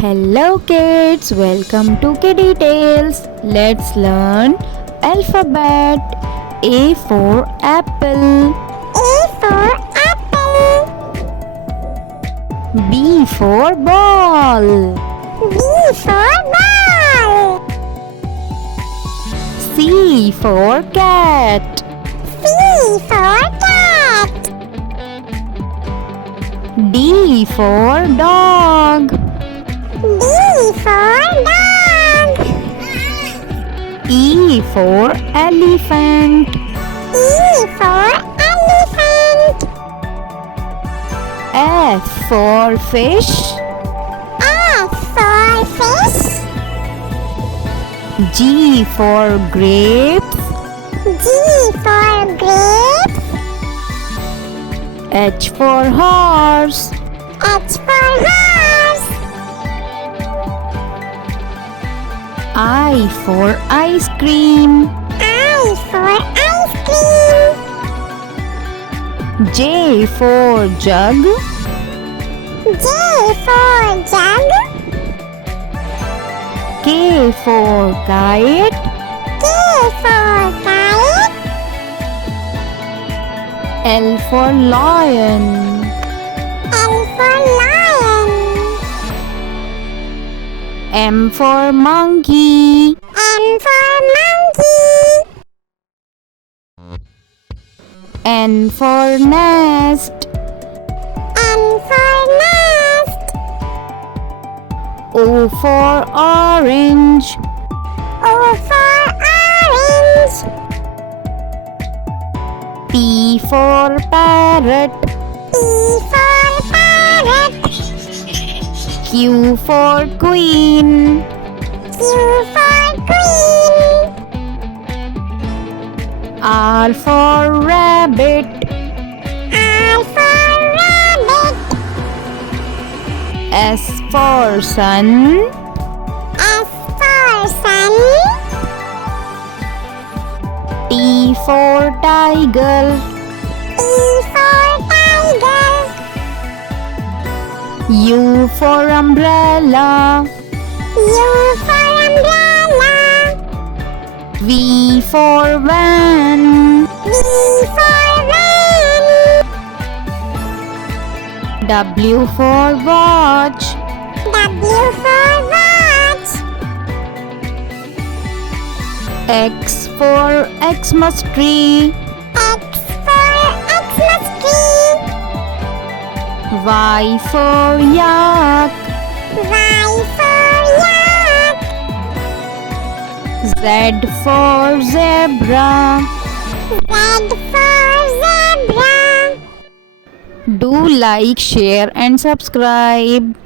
Hello kids, welcome to Kiddie Tales. Let's learn alphabet. A for apple. A for apple. B for ball. B for ball. C for cat. C for cat. D for dog. D for dog. E for elephant. E for elephant. F for fish. F for fish. G for grapes. G for grapes. H for horse. H for horse. I for ice cream. I for ice cream. J for jug. J for jug. K for kite. K for kite. L for lion. L for lion. M for monkey. M for monkey. N for nest. N for nest. O for orange. O for orange. P for parrot. P for parrot. Q for queen. Q for queen. R for rabbit. R for rabbit. S for sun. S for sun. T for tiger. T for tiger. U for umbrella. U for umbrella. V for van. V for van. W for watch. W for watch. X for Xmas tree. X for Xmas tree. Y for yak. Y for yak. Z for zebra. Z for zebra. Do like, share and subscribe.